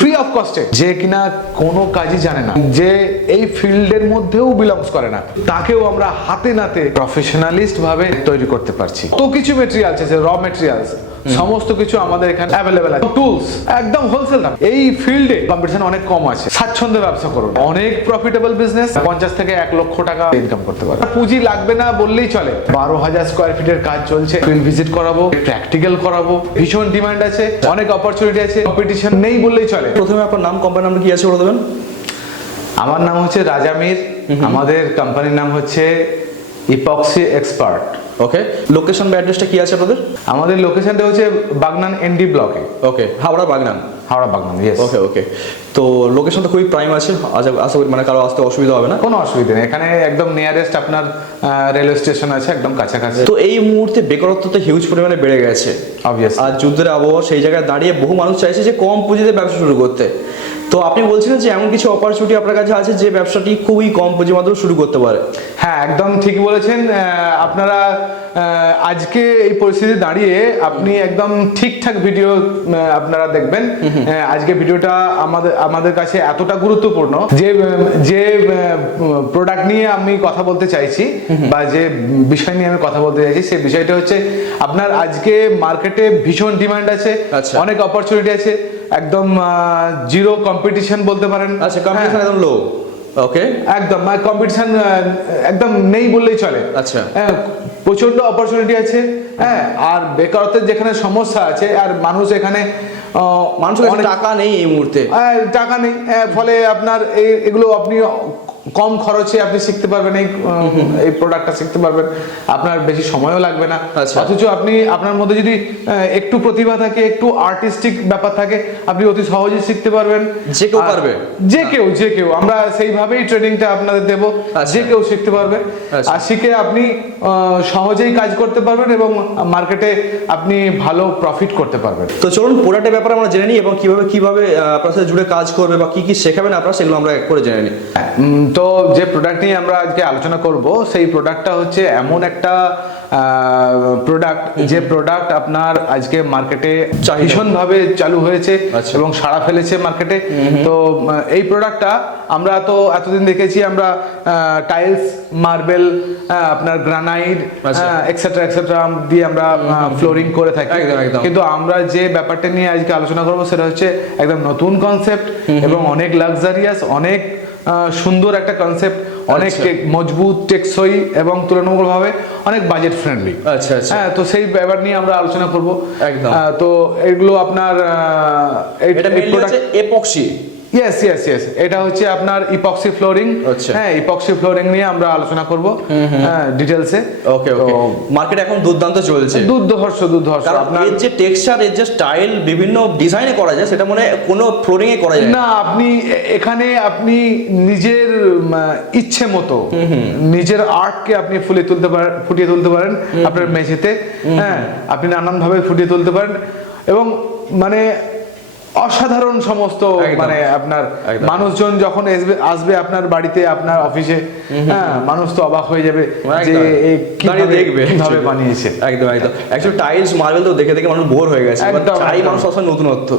Free of কস্টে, যে কিনা কোনো কাজই জানে না, যে এই ফিল্ডের মধ্যেও বিলংস করে না, তাকেও আমরা হাতে নাতে প্রফেশনালিস্ট ভাবে তৈরি করতে পারছি। তো কিছু মেটেরিয়াল আছে, র মেটেরিয়ালস সমস্ত কিছু আমাদের এখানে অ্যাভেলেবেল আছে, টুলস একদম হোলসেল দাম। এই ফিল্ডে কম্পিটিশন অনেক কম আছে, স্বাচ্ছন্দ্যে ব্যবসা করুন, অনেক প্রফিটেবল বিজনেস, 50 থেকে 1 লক্ষ টাকা ইনকাম করতে পারবে। পুঁজি লাগবে না বললেই চলে। 12,000 স্কোয়ার ফিটের কাজ চলছে, ফিল্ড ভিজিট করাবো, প্র্যাকটিক্যাল করাবো, ভীষণ ডিমান্ড আছে, অনেক অপরচুনিটি আছে, কম্পিটিশন নেই বললেই চলে। প্রথমে আপনার নাম, কোম্পানির নাম কি আছে বলে দেবেন? আমার নাম হচ্ছে রাজামির, আমাদের কোম্পানির নাম হচ্ছে ইপক্সি এক্সপার্ট। ওকে, লোকেশন বা অ্যাড্রেসটা কি আছে আপনাদের? আমাদের লোকেশনটা হচ্ছে বাগনান এনডি ব্লকে। ওকে, হাওড়া বাগনান। হাওড়া বাগনান, ইয়েস। ওকে ওকে, তো লোকেশনটা খুবই প্রাইম আছে, আশা করি মানে কারো আসতে অসুবিধা হবে না। কোনো অসুবিধা নেই, এখানে একদম নিয়ারেস্ট আপনার রেলওয়ে স্টেশন আছে, একদম কাছাকাছি। তো এই মুহূর্তে বেকারত্ব তো হিউজ পরিমাণে বেড়ে গেছে অবভিয়াসলি। আর যুদ্ধের আবহাওয়া, সেই জায়গায় দাঁড়িয়ে বহু মানুষ চাইছে যে কম পুঁজিতে ব্যবসা শুরু করতে। তো আপনি বলছিলেন যে এমন কিছু অপরচুনিটি আপনার কাছে আছে যে ব্যবসাটি খুবই কম পুঁজির মাধ্যমে শুরু করতে পারে। হ্যাঁ, একদম ঠিক বলেছেন আপনারা। আজকে এই পরিস্থিতি দাঁড়িয়ে আপনি একদম ঠিকঠাক ভিডিও আপনারা দেখবেন। আজকে ভিডিওটা আমাদের কাছে এতটা গুরুত্বপূর্ণ যে যে প্রোডাক্ট নিয়ে আমি কথা বলতে চাইছি বা যে বিষয় নিয়ে আমি কথা বলতে চাইছি, সেই বিষয়টা হচ্ছে আপনার আজকে মার্কেটে ভীষণ ডিমান্ড আছে, অনেক অপরচুনিটি আছে, একদম জিরো কম্পিটিশন বলতে পারেন। আচ্ছা, কম্পিটিশন একদম লো। ওকে, একদম কম্পিটিশন একদম নেই বললেই চলে। আচ্ছা, প্রচন্ড অপরচুনিটি আছে। হ্যাঁ, আর বেকারত্বের যেখানে সমস্যা আছে, আর মানুষ এখানে মানুষের টাকা নেই এই মুহূর্তে, টাকা নেই, ফলে আপনার এগুলো আপনি কম খরচে আপনি শিখতে পারবেন, এই প্রোডাক্টটা শিখতে পারবেন, আপনার বেশি সময়ও লাগবে না। অথচ আপনি আপনার মধ্যে যদি একটু প্রতিভা থাকে, একটু আর্টিস্টিক ব্যাপার থাকে, আপনি অতি সহজেই শিখতে পারবেন। যে কেউ পারবে, যে কেউ আমরা সেইভাবেই ট্রেনিংটা আপনাদের দেবো, যে কেউ শিখতে পারবে। আর শিখে আপনি সহজেই কাজ করতে পারবেন এবং মার্কেটে আপনি ভালো প্রফিট করতে পারবেন। তো চলুন প্রোডাক্টের ব্যাপারে আমরা জেনে নিই এবং কিভাবে আপনার সাথে জুড়ে কাজ করবে বা কি শেখাবেন আপনারা, সেগুলো আমরা করে জেনে নিই। তো যে প্রোডাক্ট নিয়ে আমরা আজকে আলোচনা করব, সেই প্রোডাক্টটা হচ্ছে এমন একটা প্রোডাক্ট, যে প্রোডাক্ট আপনার আজকে মার্কেটে ভীষণভাবে চালু হয়েছে এবং সাড়া ফেলেছে মার্কেটে। তো এই প্রোডাক্টটা আমরা তো এতদিন দেখেছি, আমরা টাইলস, মার্বেল, আপনার গ্রানাইট এক্সেট্রা এক্সেট্রা দিয়ে আমরা ফ্লোরিং করে থাকি, কিন্তু আমরা যে ব্যাপারটা নিয়ে আজকে আলোচনা করব সেটা হচ্ছে একদম নতুন কনসেপ্ট এবং অনেক লাক্সারিয়াস, অনেক সুন্দর একটা কনসেপ্ট, অনেক মজবুত, টেকসই এবং তুলনামূলকভাবে অনেক বাজেট ফ্রেন্ডলি। আচ্ছা আচ্ছা, হ্যাঁ, তো সেই ব্যাপার নিয়ে আমরা আলোচনা করব একদম। তো এগুলো আপনার এটা মেইনলি হচ্ছে এপক্সি। ইয়েস, এটা হচ্ছে আপনার ইপক্সি ফ্লোরিং। হ্যাঁ, ইপক্সি ফ্লোরিং নিয়ে আমরা আলোচনা করব ডিটেইলসে। ওকে ওকে, মার্কেট এখন দুর্দান্ত চলছে, দুর্ধর্ষ। আপনার এর যে টেক্সচার, এর যে স্টাইল, বিভিন্ন ডিজাইনে করা যায়, সেটা মানে কোনো ফ্লোরিং এ করা যায় না। আপনি এখানে আপনি নিজের ইচ্ছে মতো নিজের আর্টকে আপনি ফুটিয়ে তুলতে পারেন আপনার মেঝেতে। হ্যাঁ, আপনি নানান ভাবে ফুটিয়ে তুলতে পারেন এবং মানে অসাধারণ সমস্ত, মানে আপনার মানুষজন যখন আসবে আপনার বাড়িতে, আপনার অফিসে, হ্যাঁ, মানুষ তো অবাক হয়ে যাবে যে কিভাবে বানিয়েছে। একদম অ্যাকচুয়ালি টাইলস, মার্বেল তো দেখে মানুষ বোর হয়ে গেছে, চাই মানুষ সবসময় নতুনত্ব।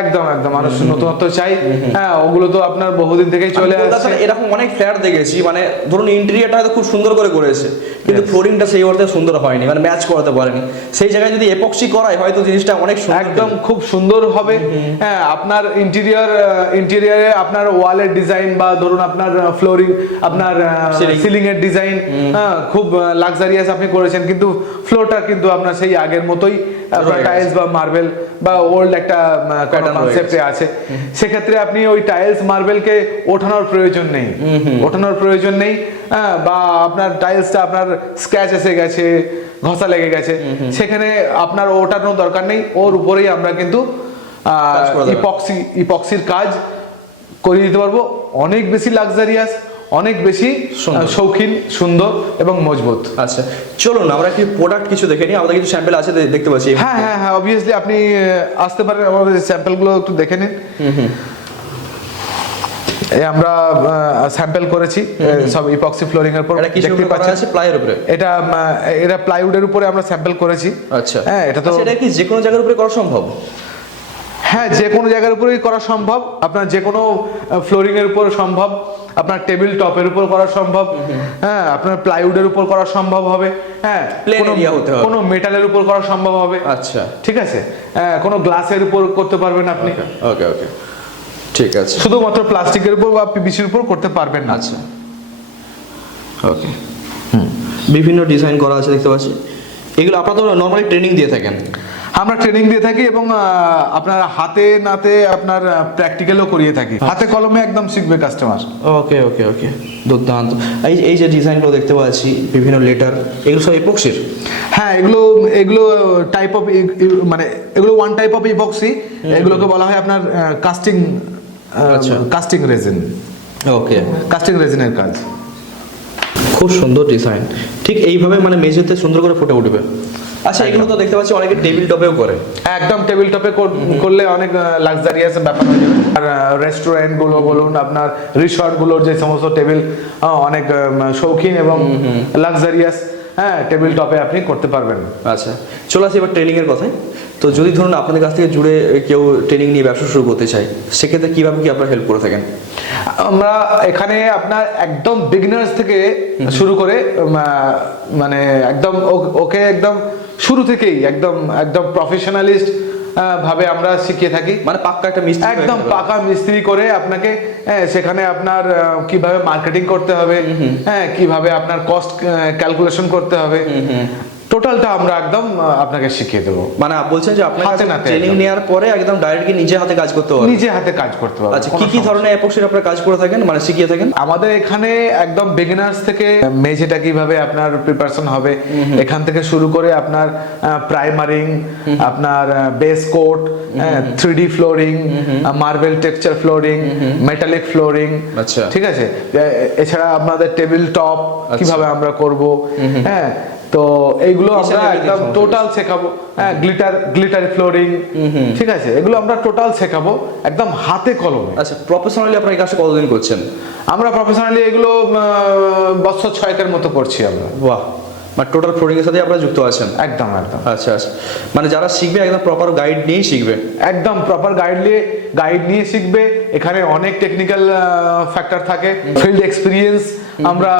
একদম মানুষ নতুনত্ব চাই। হ্যাঁ, ওগুলো তো আপনার বহুদিন থেকেই চলে আসছে। এরকম অনেক ফ্ল্যাট দেখেছি, মানে ধরুন ইন্টেরিয়রটা হয়তো খুব সুন্দর করে করেছে, কিন্তু ফ্লোরিংটা সেই অর্থে সুন্দর হয়নি, মানে ম্যাচ করাতে পারেনি। সেই জায়গায় যদি এপক্সি করায়, হয়তো জিনিসটা অনেক একদম খুব সুন্দর হবে। হ্যাঁ, আপনার ইন্টেরিয়রে আপনার ওয়ালের ডিজাইন বা ধরুন আপনার ফ্লোরিং, আপনার সিলিং এর ডিজাইন, হ্যাঁ, খুব লাক্সারিয়াস আপনি করেছেন, কিন্তু ফ্লোরটা কিন্তু আপনার সেই আগের মতোই টাইলস বা মার্বেল বা ওল্ড একটা কনসেপ্টে আছে। সেক্ষেত্রে আপনি ওই টাইলস মার্বেলকে ওঠানোর প্রয়োজন নেই, বা আপনার টাইলসটা আপনার স্ক্র্যাচ এসে গেছে, ঘষা লেগে গেছে, সেখানে আপনার ওঠানোর দরকার নেই। ওর উপরেই আমরা কিন্তু ইপক্সির কাজ করিয়ে দিতে পারবো, অনেক বেশি লাক্সারিয়াস, অনেক বেশি শৌখিন, সুন্দর এবং মজবুত। আচ্ছা, চলুন আমরা কি প্রোডাক্ট কিছু দেখে নিই, আমাদের কিছু স্যাম্পল আছে দেখতে পাচ্ছি। হ্যাঁ, অবভিয়াসলি আপনি আসতে পারেন, আমাদের স্যাম্পলগুলো একটু দেখে নিন। আমরা স্যাম্পল করেছি সব ইপক্সি ফ্লোরিং এর উপর, দেখতে পাচ্ছেন প্লাইয়ের উপরে। এটা প্লাইউডের উপরে আমরা স্যাম্পল করেছি। আচ্ছা, হ্যাঁ, এটা তো এটা কি যে কোনো জায়গার উপরে করা সম্ভব? হ্যাঁ, যে কোনো জায়গার উপরেই করা সম্ভব, আপনার যে কোনো ফ্লোরিং এর উপর সম্ভব, আপনার টেবিল টপের উপর করা সম্ভব, হ্যাঁ আপনার প্লাইউডের উপর করা সম্ভব হবে, হ্যাঁ Plain area হতে হবে। কোনো মেটালের উপর করা সম্ভব হবে। আচ্ছা, ঠিক আছে, কোনো গ্লাসের উপর করতে পারবেন আপনি, ওকে ওকে, ঠিক আছে। শুধুমাত্র প্লাস্টিকের উপর বা পিভিসির উপর করতে পারবেন না। আচ্ছা, ওকে। বিভিন্ন ডিজাইন করা আছে দেখতে পাচ্ছি। এগুলো আপনারা তো নর্মালি ট্রেনিং দিয়ে থাকেন? আমরা ট্রেনিং দিয়ে থাকি এবং আপনার হাতে নাতে আপনার প্র্যাকটিক্যালও করিয়ে থাকি, হাতে কলমে একদম শিখবে কাস্টমার। ওকে ওকে ওকে, দুর্দান্ত। এই যে ডিজাইনগুলো দেখতে পাচ্ছি, বিভিন্ন লেটার, এগুলো সব এপক্সির? হ্যাঁ, এগুলো টাইপ অফ, মানে এগুলো ওয়ান টাইপ অফ ইপক্সি, এগুলোকে বলা হয় আপনার কাস্টিং, কাস্টিং রেজিন। ওকে, কাস্টিং রেজিনের কাজ। খুব সুন্দর ডিজাইন, ঠিক এইভাবে মানে মেঝেতে সুন্দর করে ফুটে উঠবে। আচ্ছা, এগুলো তো দেখতে পাচ্ছি অনেকে টেবিল টপেও করে। একদম টেবিল টপে করলে অনেক লাক্সারিয়াস ব্যাপার হয়ে যাবে। আর রেস্টুরেন্ট গুলো বলুন, আপনার রিসর্ট গুলোর যে সমস্ত টেবিল অনেক শৌখিন এবং লাক্সারিয়াস, হ্যাঁ টেবিল টপে আপনি করতে পারবেন। আচ্ছা, চলে আসি এবার ট্রেনিং এর কথায়। তো যদি ধরুন আপনাদের কাছ থেকে জুড়ে কেউ ট্রেনিং নিয়ে ব্যবসা শুরু করতে চায়, সেক্ষেত্রে কিভাবে কি আপনারা হেল্প করে থাকেন? আমরা এখানে আপনার একদম বিগিনার্স থেকে শুরু করে মানে একদম ওকে একদম শুরু থেকেই একদম একদম প্রফেশনালিস্ট ভাবে আমরা শিখিয়ে থাকি। মানে পাক্কা একটা মিস্ত্রি, একদম পাকা মিস্ত্রি করে আপনাকে সেখানে আপনার কিভাবে মার্কেটিং করতে হবে, হ্যাঁ কিভাবে আপনার কস্ট ক্যালকুলেশন করতে হবে, টোটালটা আমরা একদম আপনাকে শিখিয়ে দেবো। মানে বলছেন যে আপনার হাতে নাতে ট্রেনিং একদম। নেওয়ার পরে একদম ডাইরেক্ট কি নিজে হাতে কাজ করতে হবে? নিজে হাতে কাজ করতে পারবেন। আচ্ছা, কি কি ধরনের এপক্সির আপনারা কাজ করে থাকেন, মানে শিখিয়ে থাকেন? আমাদের এখানে একদম বিগিনার্স থেকে মেঝেটা কিভাবে আপনার প্রিপারেশন হবে এখান থেকে শুরু করে আপনার প্রাইমারিং, আপনার base coat, 3D flooring, marble texture flooring, metallic flooring, আচ্ছা ঠিক আছে। এছাড়া আপনাদের টেবিল টপ কিভাবে আমরা করব, হ্যাঁ তো এইগুলো আমরা একদম টোটাল শেখাবো। হ্যাঁ, গ্লিটার ফ্লোরিং, ঠিক আছে, এগুলো আমরা টোটাল শেখাবো একদম হাতে কলমে। আচ্ছা, প্রফেশনালি আপনারা এই কাজটা কতদিন করছেন? আমরা প্রফেশনালি এগুলো বছর 6 মতো করছি আমরা। বাহ, মানে টোটাল ফ্লোরিং এর সাথে আপনারা যুক্ত আছেন? একদম একদম। আচ্ছা আচ্ছা, মানে যারা শিখবে একদম প্রপার গাইড নিয়েই শিখবে? একদম প্রপার গাইড নিয়ে শিখবে। এখানে অনেক টেকনিক্যাল ফ্যাক্টর থাকে, ফিল্ড এক্সপিরিয়েন্স আমরা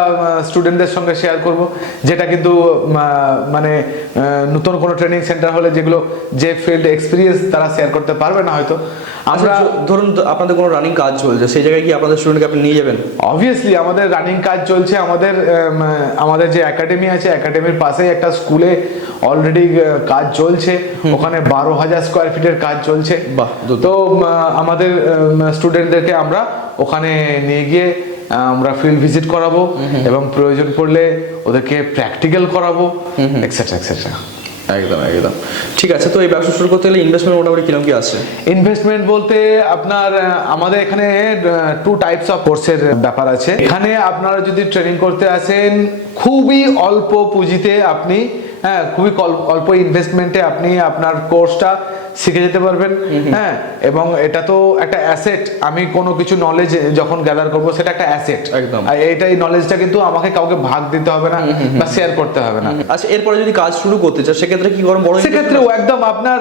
স্টুডেন্টদের সঙ্গে শেয়ার করব, যেটা কিন্তু মানে নতুন কোনো ট্রেনিং সেন্টার হলে যেগুলো যে ফিল্ড এক্সপিরিয়েন্স তারা শেয়ার করতে পারবে না হয়তো। আমরা ধরুন আপনাদের কোনো রানিং কাজ চলছে, সেই জায়গায় কি আপনাদের স্টুডেন্টকে আপনি নিয়ে যাবেন? অবভিয়াসলি আমাদের রানিং কাজ চলছে। আমাদের যে একাডেমি আছে, একাডেমির পাশেই একটা স্কুলে অলরেডি কাজ চলছে, ওখানে 12,000 স্কোয়ার ফিটের কাজ চলছে। বাহ, তো আমাদের স্টুডেন্টদেরকে আমরা ওখানে নিয়ে গিয়ে আমরা ফিল্ড ভিজিট করাবো এবং প্রয়োজন পড়লে ওদেরকে প্র্যাকটিক্যাল করাবো, এক্সেট্রা এক্সেট্রা। একদম একদম, ঠিক আছে। তো এই ব্যবসা শুরু করতে গেলে ইনভেস্টমেন্ট মোটামুটি কিরকম কি আছে? ইনভেস্টমেন্ট বলতে আপনার আমাদের এখানে 2 টাইপস অফ কোর্সের ব্যাপার আছে। এখানে আপনারা যদি ট্রেনিং করতে আসেন, খুবই অল্প পুঁজিতে আপনি, হ্যাঁ খুবই অল্প ইনভেস্টমেন্টে আপনি আপনার কোর্সটা শিখে যেতে পারবেন। হ্যাঁ, এবং এটা তো একটা অ্যাসেট। আমি কোনো কিছু নলেজ যখন গ্যাদার করব সেটা একটা অ্যাসেট একদম। আর এই নলেজটা কিন্তু আমাকে কাউকে ভাগ দিতে হবে না বা শেয়ার করতে হবে না। আচ্ছা, এরপরে যদি কাজ শুরু করতে চাও সেক্ষেত্রে কি করবেন? বড় সেক্ষেত্রেও একদম আপনার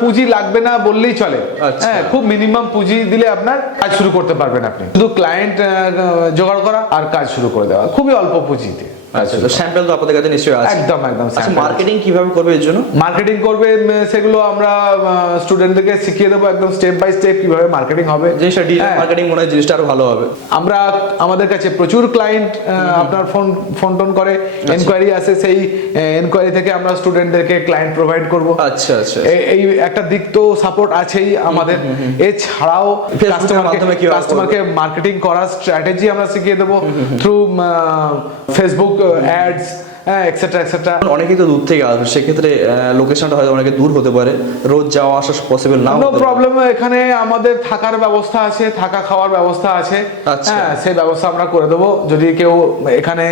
পুঁজি লাগবে না বললেই চলে। আচ্ছা। হ্যাঁ, খুব মিনিমাম পুঁজি দিলে আপনার কাজ শুরু করতে পারবেন। আপনি শুধু ক্লায়েন্ট জোগাড় করা আর কাজ শুরু করে দেওয়া, খুবই অল্প পুঁজিতে। আচ্ছা, তো স্যাম্পল তো আপনাদের কাছে নিশ্চয়ই আছে? একদম একদম। আচ্ছা, মার্কেটিং কিভাবে করবে এর জন্য? মার্কেটিং করবে সেগুলো আমরা স্টুডেন্টদেরকে শিখিয়ে দেবো একদম স্টেপ বাই স্টেপ কিভাবে মার্কেটিং হবে। জিনিসটা ডিজিটাল মার্কেটিং মনে হয় জিনিসটা আরো ভালো হবে। আমরা আমাদের কাছে প্রচুর ক্লায়েন্ট আপনার ফোন টোন করে, এনকোয়ারি আসে, সেই এনকোয়ারি থেকে আমরা স্টুডেন্টদেরকে ক্লায়েন্ট প্রোভাইড করব। আচ্ছা আচ্ছা, এই একটা দিক তো সাপোর্ট আছেই আমাদের। এছাড়াও কাস্টমারকে মার্কেটিং করার স্ট্র্যাটেজি আমরা শিখিয়ে দেবো through Facebook ads, etcetera etcetera. অনেকেই তো দূর থেকে আসবে, সেক্ষেত্রে লোকেশনটা হয়তো অনেকে দূর হতে পারে, রোজ যাওয়া আসা পসিবল না। নো প্রবলেম, এখানে আমাদের থাকার ব্যবস্থা আছে, থাকা খাওয়ার ব্যবস্থা আছে। হ্যাঁ, সেই ব্যবস্থা আমরা করে দেবো। যদি কেউ এখানে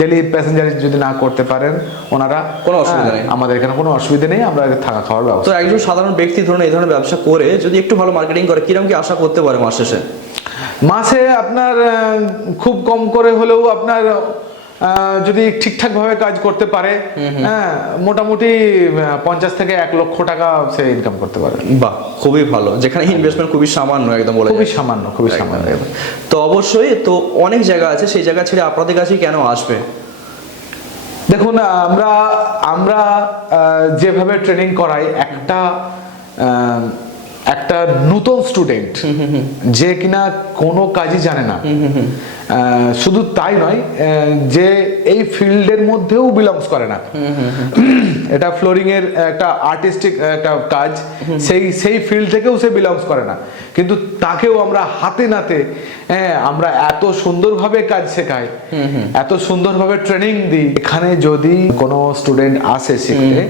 ডেলি প্যাসেঞ্জার যদি না করতে পারেন ওনারা, কোনো অসুবিধা নেই, আমাদের এখানে কোনো অসুবিধা নেই, আমরা থাকা খাওয়ার ব্যবস্থা। তো একজন সাধারণ ব্যক্তি ধরুন এই ধরনের ব্যবসা করে যদি একটু ভালো মার্কেটিং করে, কিরকম কি আশা করতে পারে মাস শেষে? মাসে আপনার খুব কম করে হলেও আপনার যদি ঠিকঠাক ভাবে কাজ করতে পারে, হ্যাঁ, মোটামুটি 50 থেকে 1 লক্ষ টাকা সে ইনকাম করতে পারে। বাহ, খুবই ভালো, যেখানে ইনভেস্টমেন্ট খুবই সামান্য, একদম বলে খুবই সামান্য, খুবই সামান্য। তো অবশ্যই তো অনেক জায়গা আছে, সেই জায়গা ছেড়ে আপনাদের কাছেই কেন আসবে? দেখুন, আমরা আমরা যেভাবে ট্রেনিং করাই, একটা নতুন স্টুডেন্ট যে কিনা কোনো কাজই জানে না, শুধু তাই নয়, যে এই ফিল্ডের মধ্যেও বিলংস করে না, এটা ফ্লোরিং এর একটা আর্টিস্টিক একটা কাজ, সেই ফিল্ড থেকেও সে বিলংস করে না, কিন্তু তাকেও আমরা হাতে নাতে, হ্যাঁ, আমরা এত সুন্দরভাবে কাজ শেখাই, এত সুন্দরভাবে ট্রেনিং দিই। এখানে যদি কোনো স্টুডেন্ট আসে শিখতে,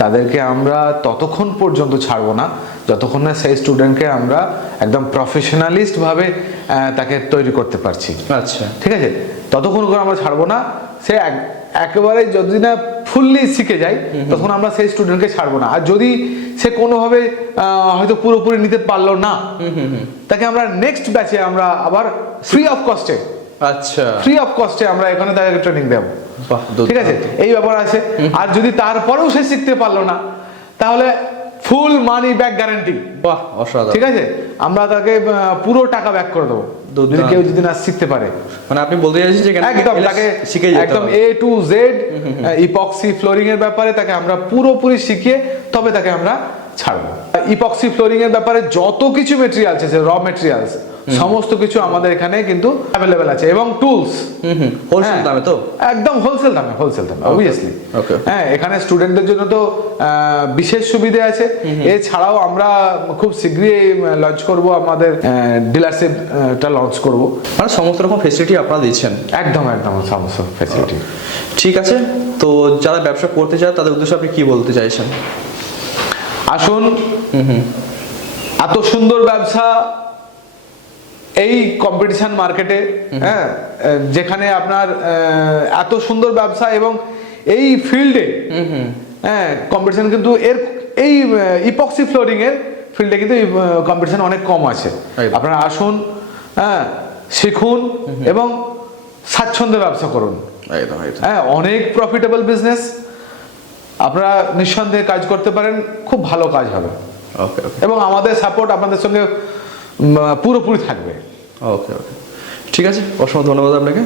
তাদেরকে আমরা ততক্ষণ পর্যন্ত ছাড়বো না যতক্ষণ না সেই স্টুডেন্টকে আমরা একদম প্রফেশনালিস্ট ভাবে তাকে তৈরি করতে পারছি। আচ্ছা, ঠিক আছে, ততক্ষণ করে আমরা ছাড়বো না। সে একেবারে যদি না ফুললি শিখে যায়, তখন আমরা সেই স্টুডেন্টকে ছাড়বো না। আর যদি সে কোনোভাবে হয়তো পুরোপুরি নিতে পারলো না, তাকে আমরা নেক্সট ব্যাচে আমরা আবার ফ্রি অফ কস্টে, আচ্ছা, ফ্রি অফ কস্টে আমরা এখানে তাকে ট্রেনিং দেবো। ঠিক আছে, এই ব্যাপার আছে। আর যদি তারপরেও সে শিখতে পারলো না, তাহলে ফুল মানি ব্যাক গ্যারান্টি। বাহ, অসাধারণ। ঠিক আছে, আমরা তাকে পুরো টাকা ব্যাক করে দেবো যদি কেউ যদি না শিখতে পারে। মানে আপনি বলতে চাইছেন যে একদম তাকে শিখে যেতে একদম হবে। A to Z epoxy flooring এর ব্যাপারে তাকে আমরা পুরোপুরি শিখিয়ে তবে তাকে আমরা ছাড়বো। ইপক্সি ফ্লোরিং এর ব্যাপারে যত কিছু মেটেরিয়াল আছে, র মেটেরিয়ালস, সমস্ত কিছু আমাদের এখানে কিন্তু অ্যাভেলেবেল আছে, এবং টুলস হোলসেল দামে, তো একদম হোলসেল দামে অবভিয়াসলি। ওকে, হ্যাঁ, এখানে স্টুডেন্টদের জন্য তো বিশেষ সুবিধা আছে। এছাড়াও আমরা খুব শীঘ্রই লঞ্চ করব, আমাদের ডিলারশিপটা লঞ্চ করব। মানে সমস্ত রকম ফেসিলিটি আপনারা দিচ্ছেন? একদম একদম সমস্ত ফ্যাসিলিটি। ঠিক আছে, তো যারা ব্যবসা করতে চায় তাদের উদ্দেশ্যে আপনি কি বলতে চাইছেন? আসুন, এত সুন্দর ব্যবসা এই কম্পিটিশন মার্কেটে, হ্যাঁ, যেখানে আপনার এত সুন্দর ব্যবসা এবং এই ফিল্ডে, হ্যাঁ, কম্পিটিশন কিন্তু এই ইপক্সি ফ্লোরিং এর ফিল্ডে কিন্তু কম্পিটিশন অনেক কম আছে। আপনারা আসুন, হ্যাঁ, শিখুন এবং স্বাচ্ছন্দ্যে ব্যবসা করুন। হ্যাঁ, অনেক প্রফিটেবল বিজনেস, আপনারা নিঃসন্দেহে কাজ করতে পারেন, খুব ভালো কাজ হবে। ওকে, এবং আমাদের সাপোর্ট আপনাদের সঙ্গে পুরোপুরি থাকবে। ওকে, ঠিক আছে, অসংখ্য ধন্যবাদ আপনাকে।